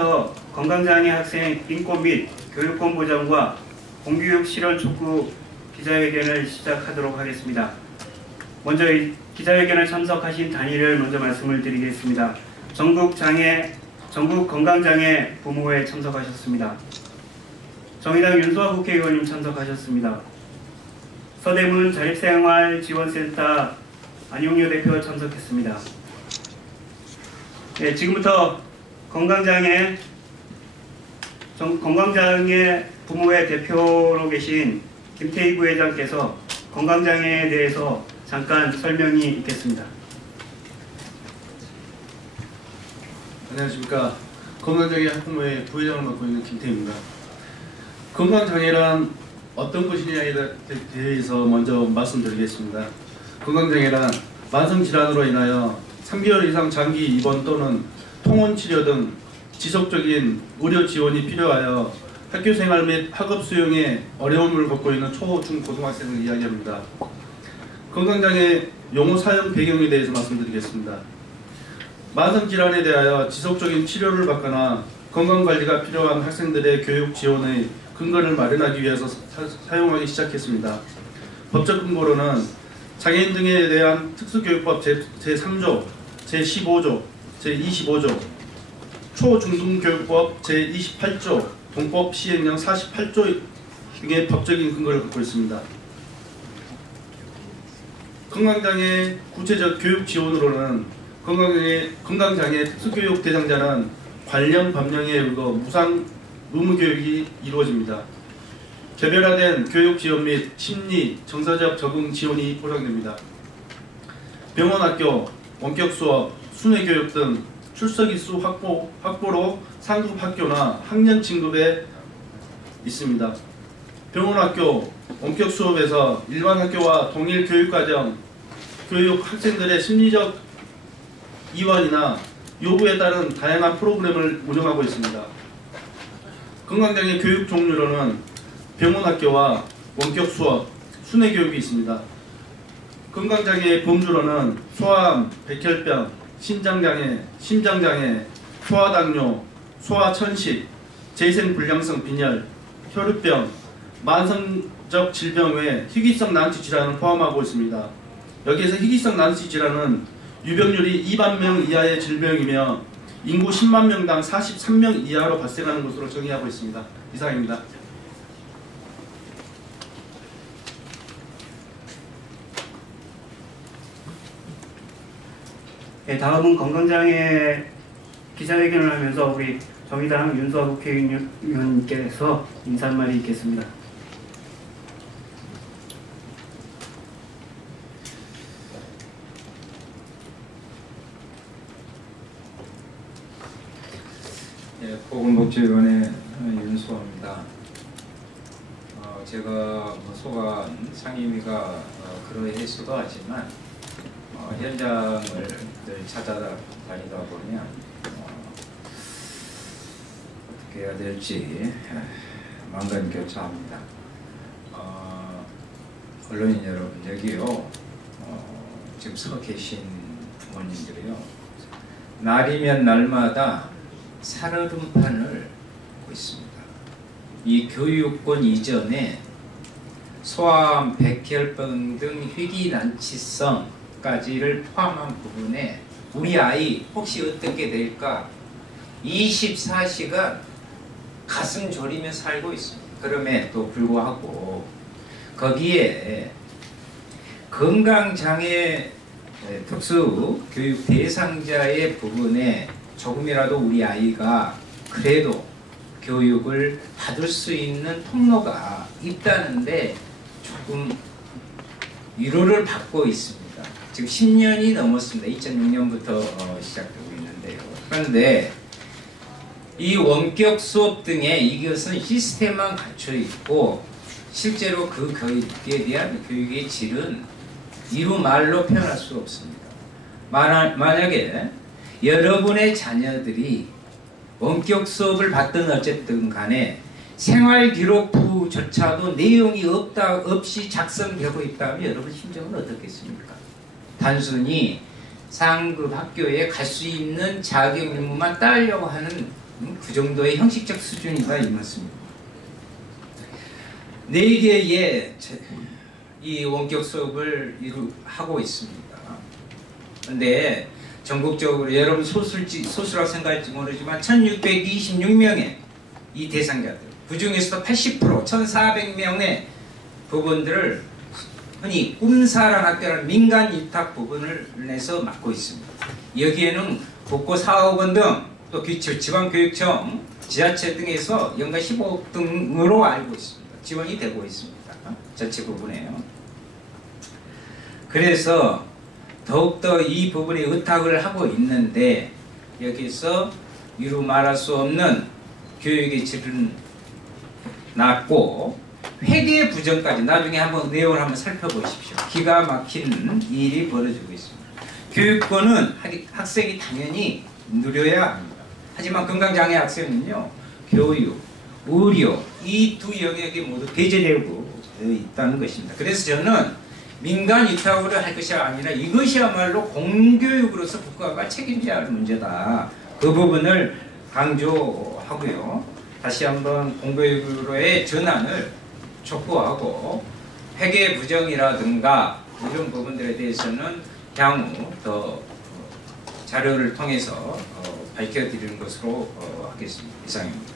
지금부터 건강장애 학생 인권 및 교육권 보장과 공교육 실현 촉구 기자회견을 시작하도록 하겠습니다. 먼저 이 기자회견에 참석하신 단위를 먼저 말씀을 드리겠습니다. 전국 건강장애 부모회 참석하셨습니다. 정의당 윤수아 국회의원님 참석하셨습니다. 서대문 자립생활지원센터 안용료 대표 참석했습니다. 네, 지금부터 건강장애 부모회 대표로 계신 김태희 부회장께서 건강장애에 대해서 잠깐 설명이 있겠습니다. 안녕하십니까. 건강장애 학부모회 부회장을 맡고 있는 김태희입니다. 건강장애란 어떤 것이냐에 대해서 먼저 말씀드리겠습니다. 건강장애란 만성질환으로 인하여 3개월 이상 장기 입원 또는 통원치료 등 지속적인 의료 지원이 필요하여 학교생활 및 학업 수용에 어려움을 겪고 있는 초, 중, 고등학생을 이야기합니다. 건강장애 용어 사용 배경에 대해서 말씀드리겠습니다. 만성질환에 대하여 지속적인 치료를 받거나 건강관리가 필요한 학생들의 교육 지원의 근거를 마련하기 위해서 사용하기 시작했습니다. 법적 근거로는 장애인 등에 대한 특수교육법 제3조, 제15조, 제25조, 초중등교육법 제28조, 동법 시행령 48조 등의 법적인 근거를 갖고 있습니다. 건강장애 구체적 교육 지원으로는 건강장애 특수교육 대상자는 관련 법령에 의거 무상 의무교육이 이루어집니다. 개별화된 교육 지원 및 심리, 정서적 적응 지원이 보장됩니다. 병원, 학교, 원격 수업, 순회 교육 등 출석 일수 확보로 상급 학교나 학년 진급에 있습니다. 병원, 학교, 원격 수업에서 일반 학교와 동일 교육과정, 교육 학생들의 심리적 이완이나 요구에 따른 다양한 프로그램을 운영하고 있습니다. 건강장애 교육 종류로는 병원, 학교와 원격 수업, 순회 교육이 있습니다. 건강장애의 범주로는 소아암, 백혈병, 신장장애, 심장장애, 소아당뇨, 소아천식, 재생불량성 빈혈, 혈우병, 만성적 질병 외 희귀성 난치 질환을 포함하고 있습니다. 여기에서 희귀성 난치 질환은 유병률이 2만 명 이하의 질병이며 인구 10만 명당 43명 이하로 발생하는 것으로 정의하고 있습니다. 이상입니다. 네, 다음은 건강장애 기자회견을 하면서 우리 정의당 윤수아 국회의원님께서 인사 한마디 있겠습니다. 예, 보건복지위원회 윤수아입니다. 제가 소관 상임위가 그러했어도 하지만 현장을 늘 찾아다니다 보면 어떻게 해야 될지 만감교차합니다. 언론인 여러분, 여기요 지금 서 계신 부모님들이요, 날이면 날마다 살얼음판을 하고 있습니다. 이 교육권 이전에 소아암, 백혈병 등 희귀난치성까지를 포함한 부분에 우리 아이 혹시 어떻게 될까 24시간 가슴 졸이며 살고 있습니다. 그럼에도 불구하고 거기에 건강장애 특수교육 대상자의 부분에 조금이라도 우리 아이가 그래도 교육을 받을 수 있는 통로가 있다는데 조금 위로를 받고 있습니다. 지금 10년이 넘었습니다. 2006년부터 시작되고 있는데요. 그런데 이 원격 수업 등에 이것은 시스템만 갖춰 있고 실제로 그 교육에 대한 교육의 질은 이루 말로 표현할 수 없습니다. 만약에 여러분의 자녀들이 원격 수업을 받든 어쨌든 간에 생활기록부조차도 내용이 없이 작성되고 있다면 여러분 심정은 어떻겠습니까? 단순히 상급 학교에 갈 수 있는 자격 의무만 따르려고 하는 그 정도의 형식적 수준이다 이 말씀입니다. 4개의 이 원격 수업을 하고 있습니다. 근데 전국적으로 여러분 소수라고 생각할지 모르지만 1626명의 이 대상자들, 그 중에서도 80% 1400명의 부분들을 흔히 꿈사랑학교라는 민간 위탁 부분을 내서 맡고 있습니다. 여기에는 국고 4억 원 등 또 지방교육청, 지자체 등에서 연간 15억 등으로 알고 있습니다. 지원이 되고 있습니다. 자체 부분에요. 그래서 더욱더 이 부분에 의탁을 하고 있는데 여기서 이루 말할 수 없는 교육의 질은 낮고 회계 부정까지 나중에 한번 내용을 한번 살펴보십시오. 기가 막힌 일이 벌어지고 있습니다. 교육권은 학생이 당연히 누려야 합니다. 하지만 건강장애 학생은요, 교육, 의료 이 두 영역이 모두 배제되고 있다는 것입니다. 그래서 저는 민간 위탁으로 할 것이 아니라 이것이야말로 공교육으로서 국가가 책임져야 할 문제다. 그 부분을 강조하고요. 다시 한번 공교육으로의 전환을 촉구하고 회계 부정이라든가 이런 부분들에 대해서는 향후 더 자료를 통해서 밝혀드리는 것으로 하겠습니다. 이상입니다.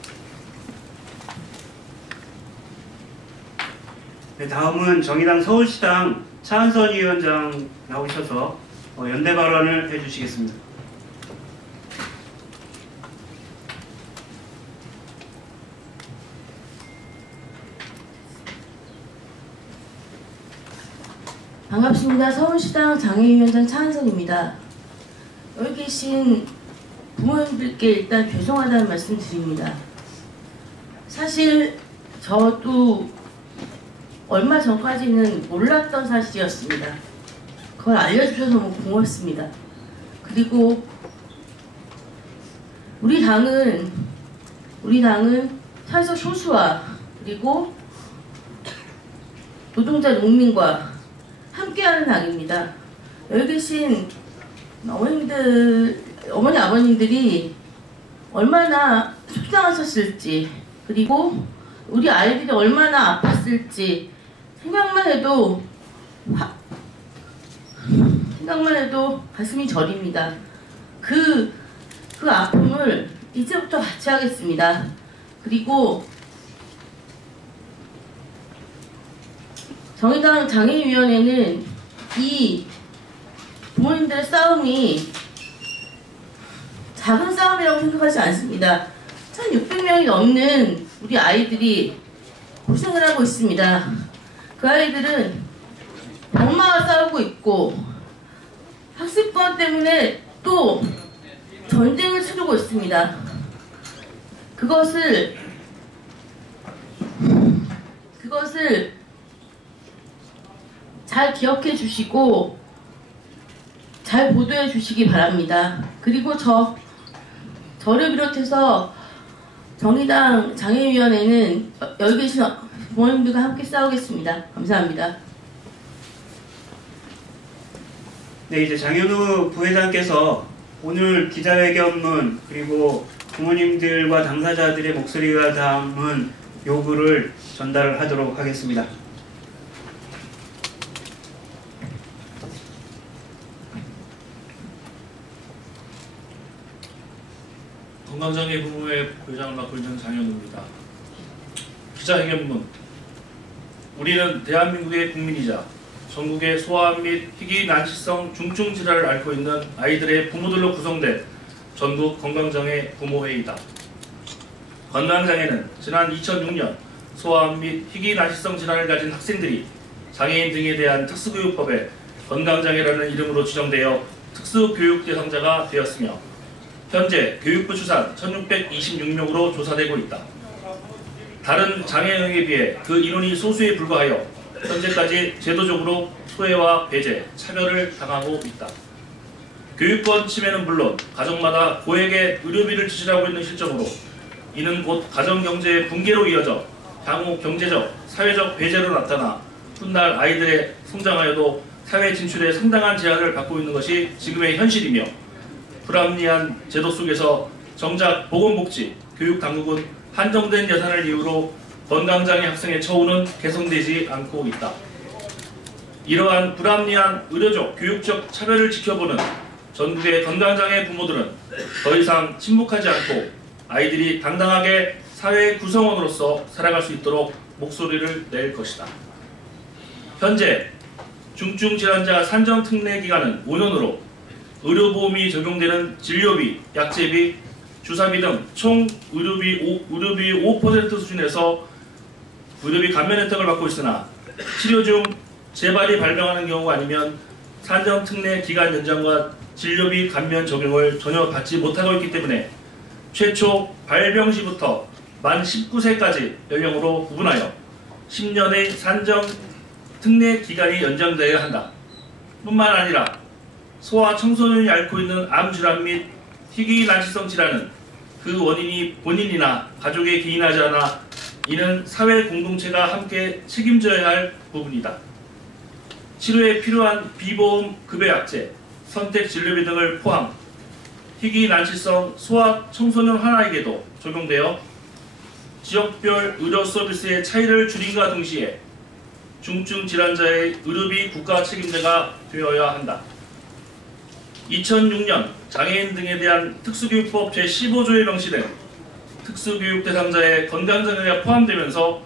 네, 다음은 정의당 서울시당 차한선 위원장 나오셔서 연대 발언을 해주시겠습니다. 반갑습니다. 서울시당 장애위원장 차한선입니다. 여기 계신 부모님들께 일단 죄송하다는 말씀 드립니다. 사실 저도 얼마 전까지는 몰랐던 사실이었습니다. 그걸 알려주셔서 너무 고맙습니다. 그리고 우리 당은 사회적 소수와 그리고 노동자 농민과 함께하는 당입니다. 여기 계신 어머니 아버님들이 얼마나 속상하셨을지 그리고 우리 아이들이 얼마나 아팠을지 생각만 해도 가슴이 저립니다. 그 아픔을 이제부터 같이 하겠습니다. 그리고 정의당 장애위원회는 이 부모님들의 싸움이 작은 싸움이라고 생각하지 않습니다. 1600명이 넘는 우리 아이들이 고생을 하고 있습니다. 그 아이들은 엄마와 싸우고 있고 학습권 때문에 또 전쟁을 치르고 있습니다. 그것을 잘 기억해 주시고 잘 보도해 주시기 바랍니다. 그리고 저를 비롯해서 정의당 장애위원회는 여기 계신 부모님들과 함께 싸우겠습니다. 감사합니다. 네, 이제 장현우 부회장께서 오늘 기자회견문 그리고 부모님들과 당사자들의 목소리가 담은 요구를 전달하도록 하겠습니다. 건강장애 부모회 부회장을 맡고 있는 장현우입니다. 기자회견문. 우리는 대한민국의 국민이자 전국의 소아암 및 희귀 난치성 중증 질환을 앓고 있는 아이들의 부모들로 구성된 전국 건강장애 부모회의다. 건강장애는 지난 2006년 소아암 및 희귀 난치성 질환을 가진 학생들이 장애인 등에 대한 특수교육법에 건강장애라는 이름으로 지정되어 특수교육 대상자가 되었으며 현재 교육부 추산 1626명으로 조사되고 있다. 다른 장애인에 비해 그 인원이 소수에 불과하여 현재까지 제도적으로 소외와 배제, 차별을 당하고 있다. 교육권 침해는 물론 가정마다 고액의 의료비를 지출하고 있는 실정으로 이는 곧 가정경제의 붕괴로 이어져 향후 경제적, 사회적 배제로 나타나 훗날 아이들의 성장하여도 사회 진출에 상당한 제한을 받고 있는 것이 지금의 현실이며 불합리한 제도 속에서 정작 보건복지, 교육당국은 한정된 예산을 이유로 건강장애 학생의 처우는 개선되지 않고 있다. 이러한 불합리한 의료적, 교육적 차별을 지켜보는 전국의 건강장애 부모들은 더 이상 침묵하지 않고 아이들이 당당하게 사회 구성원으로서 살아갈 수 있도록 목소리를 낼 것이다. 현재 중증질환자 산정특례기간은 5년으로 의료보험이 적용되는 진료비, 약제비, 주사비 등 총 의료비 5% 수준에서 의료비 감면 혜택을 받고 있으나 치료 중 재발이 발병하는 경우가 아니면 산정특례 기간 연장과 진료비 감면 적용을 전혀 받지 못하고 있기 때문에 최초 발병 시부터 만 19세까지 연령으로 구분하여 10년의 산정특례 기간이 연장되어야 한다. 뿐만 아니라 소아 청소년이 앓고 있는 암질환 및 희귀난치성 질환은 그 원인이 본인이나 가족에 기인하지 않아 이는 사회 공동체가 함께 책임져야 할 부분이다. 치료에 필요한 비보험 급여약제, 선택 진료비 등을 포함 희귀난치성 소아 청소년 하나에게도 적용되어 지역별 의료 서비스의 차이를 줄임과 동시에 중증 질환자의 의료비 국가 책임제가 되어야 한다. 2006년 장애인 등에 대한 특수교육법 제15조에 명시된 특수교육 대상자의 건강장애가 포함되면서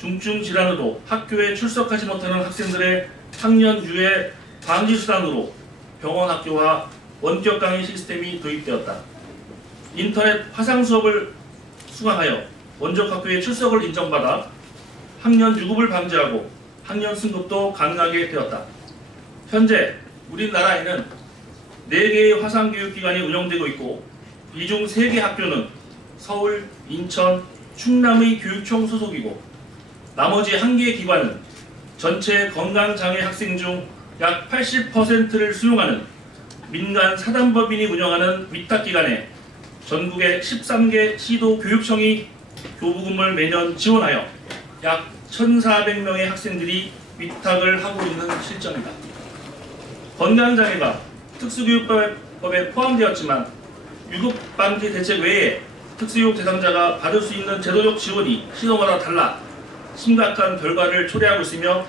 중증 질환으로 학교에 출석하지 못하는 학생들의 학년 유예 방지 수단으로 병원 학교와 원격 강의 시스템이 도입되었다. 인터넷 화상 수업을 수강하여 원격 학교에 출석을 인정받아 학년 유급을 방지하고 학년 승급도 가능하게 되었다. 현재 우리나라에는 4개의 화상교육기관이 운영되고 있고 이 중 3개 학교는 서울, 인천, 충남의 교육청 소속이고 나머지 1개의 기관은 전체 건강장애 학생 중 약 80%를 수용하는 민간 사단법인이 운영하는 위탁기관에 전국의 13개 시도 교육청이 교부금을 매년 지원하여 약 1,400명의 학생들이 위탁을 하고 있는 실정이다. 건강장애가 특수교육법에 포함되었지만 유급방지 대책 외에 특수교육 대상자가 받을 수 있는 제도적 지원이 시도마다 달라 심각한 결과를 초래하고 있으며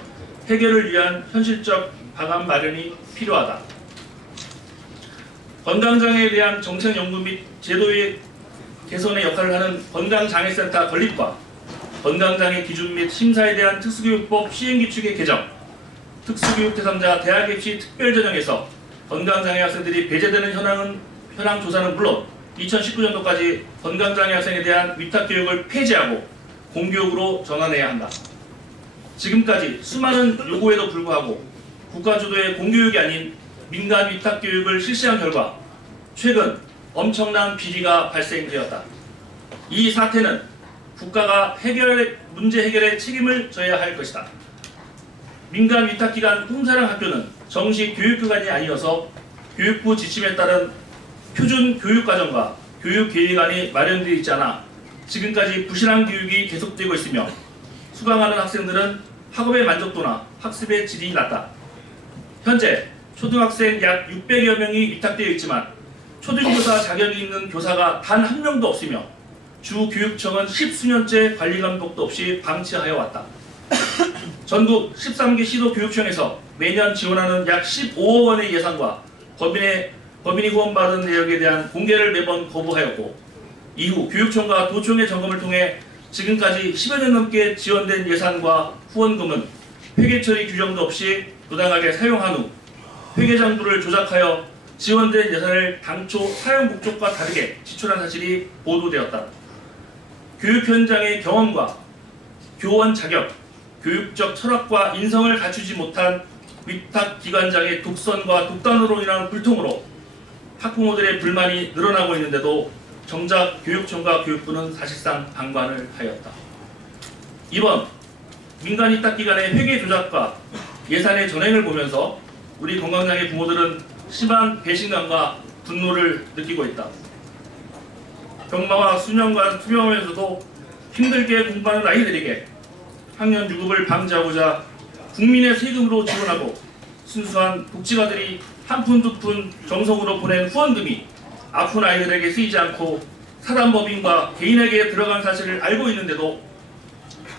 해결을 위한 현실적 방안 마련이 필요하다. 건강장애에 대한 정책 연구 및 제도의 개선의 역할을 하는 건강장애센터 건립과 건강장애 기준 및 심사에 대한 특수교육법 시행규칙의 개정, 특수교육 대상자 대학 입시 특별전형에서 건강장애 학생들이 배제되는 현황 조사는 물론 2019년도까지 건강장애 학생에 대한 위탁교육을 폐지하고 공교육으로 전환해야 한다. 지금까지 수많은 요구에도 불구하고 국가주도의 공교육이 아닌 민간 위탁교육을 실시한 결과 최근 엄청난 비리가 발생되었다. 이 사태는 국가가 문제 해결에 책임을 져야 할 것이다. 민간 위탁기관 꿈사랑 학교는 정식 교육기관이 아니어서 교육부 지침에 따른 표준 교육과정과 교육계획안이 마련되어 있지 않아 지금까지 부실한 교육이 계속되고 있으며 수강하는 학생들은 학업의 만족도나 학습의 질이 낮다. 현재 초등학생 약 600여 명이 위탁되어 있지만 초등교사 자격이 있는 교사가 단 한 명도 없으며 주교육청은 10수년째 관리감독도 없이 방치하여 왔다. 전국 13개 시도 교육청에서 매년 지원하는 약 15억 원의 예산과 법인이 후원받은 내역에 대한 공개를 매번 거부하였고 이후 교육청과 도청의 점검을 통해 지금까지 10여 년 넘게 지원된 예산과 후원금은 회계 처리 규정도 없이 부당하게 사용한 후 회계장부를 조작하여 지원된 예산을 당초 사용 목적과 다르게 지출한 사실이 보도되었다. 교육 현장의 경험과 교원 자격, 교육적 철학과 인성을 갖추지 못한 위탁기관장의 독선과 독단으로 인한 불통으로 학부모들의 불만이 늘어나고 있는데도 정작 교육청과 교육부는 사실상 방관을 하였다. 이번 민간 위탁기관의 회계 조작과 예산의 전횡을 보면서 우리 건강장애 부모들은 심한 배신감과 분노를 느끼고 있다. 병마와 수년간 투병하면서도 힘들게 공부하는 아이들에게 학년 유급을 방지하고자 국민의 세금으로 지원하고 순수한 복지가들이 한 푼 두 푼 정성으로 보낸 후원금이 아픈 아이들에게 쓰이지 않고 사단법인과 개인에게 들어간 사실을 알고 있는데도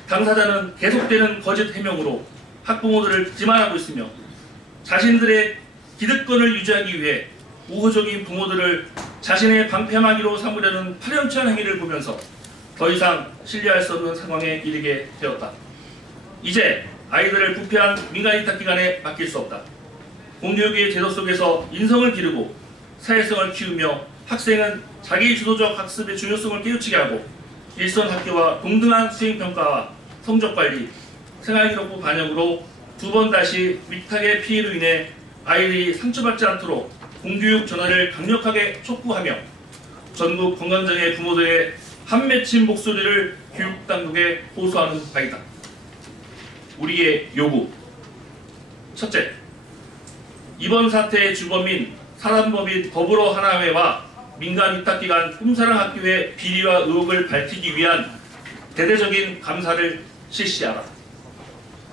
당사자는 계속되는 거짓 해명으로 학부모들을 기만하고 있으며 자신들의 기득권을 유지하기 위해 우호적인 부모들을 자신의 방패막이로 삼으려는 파렴치한 행위를 보면서 더 이상 신뢰할 수 없는 상황에 이르게 되었다. 이제 아이들을 부패한 민간위탁기관에 맡길 수 없다. 공교육의 제도 속에서 인성을 기르고 사회성을 키우며 학생은 자기 주도적 학습의 중요성을 깨우치게 하고 일선 학교와 동등한 수행평가와 성적관리, 생활기록부 반영으로 두 번 다시 위탁의 피해로 인해 아이들이 상처받지 않도록 공교육 전환을 강력하게 촉구하며 전국 건강장애 부모들의 한맺힌 목소리를 교육당국에 호소하는 바이다. 우리의 요구. 첫째, 이번 사태의 주범인 사단법인 더불어하나회와 민간위탁기관 꿈사랑학교의 비리와 의혹을 밝히기 위한 대대적인 감사를 실시하라.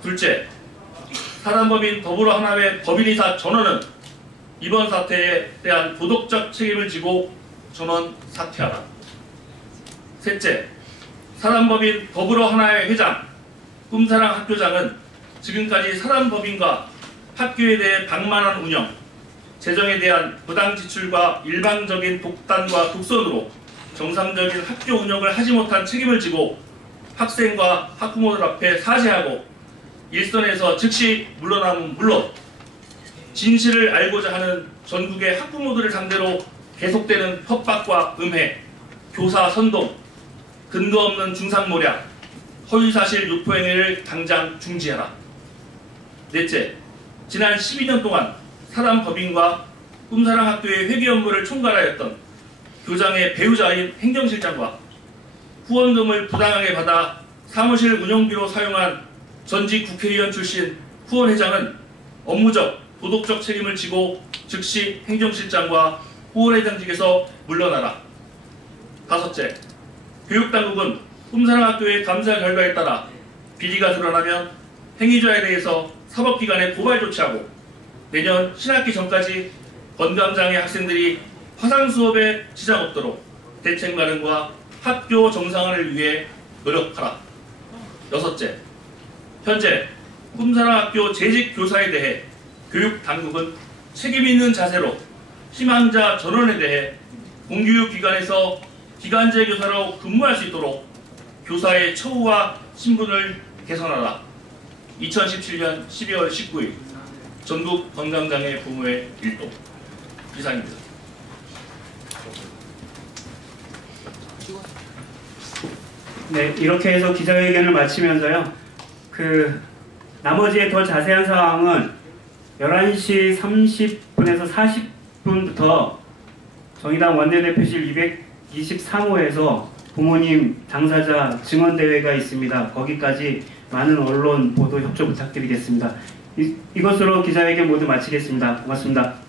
둘째, 사단법인 더불어하나회 법인이사 전원은 이번 사태에 대한 도덕적 책임을 지고 전원 사퇴하라. 셋째, 사단법인 더불어하나회 회장, 꿈사랑학교장은 지금까지 사단법인과 학교에 대해 방만한 운영, 재정에 대한 부당 지출과 일방적인 독단과 독선으로 정상적인 학교 운영을 하지 못한 책임을 지고 학생과 학부모들 앞에 사죄하고 일선에서 즉시 물러나면 물론 진실을 알고자 하는 전국의 학부모들을 상대로 계속되는 협박과 음해, 교사 선동, 근거 없는 중상모략, 허위사실 유포행위를 당장 중지하라. 넷째, 지난 12년 동안 사단법인과 꿈사랑학교의 회계 업무를 총괄하였던 교장의 배우자인 행정실장과 후원금을 부당하게 받아 사무실 운영비로 사용한 전직 국회의원 출신 후원회장은 업무적, 도덕적 책임을 지고 즉시 행정실장과 후원회장직에서 물러나라. 다섯째, 교육당국은 꿈사랑학교의 감사 결과에 따라 비리가 드러나면 행위자에 대해서 사법기관에 고발 조치하고 내년 신학기 전까지 건강장애 학생들이 화상 수업에 지장 없도록 대책 마련과 학교 정상화를 위해 노력하라. 여섯째, 현재 꿈사랑학교 재직 교사에 대해 교육당국은 책임있는 자세로 희망자 전원에 대해 공교육기관에서 기간제 교사로 근무할 수 있도록 교사의 처우와 신분을 개선하라. 2017년 12월 19일 전국 건강장애 부모회 1동 이상입니다. 네, 이렇게 해서 기자회견을 마치면서요. 나머지의 더 자세한 사항은 11시 30분에서 40분부터 정의당 원내대표실 223호에서 부모님 당사자 증언대회가 있습니다. 거기까지 많은 언론 보도 협조 부탁드리겠습니다. 이것으로 기자회견 모두 마치겠습니다. 고맙습니다.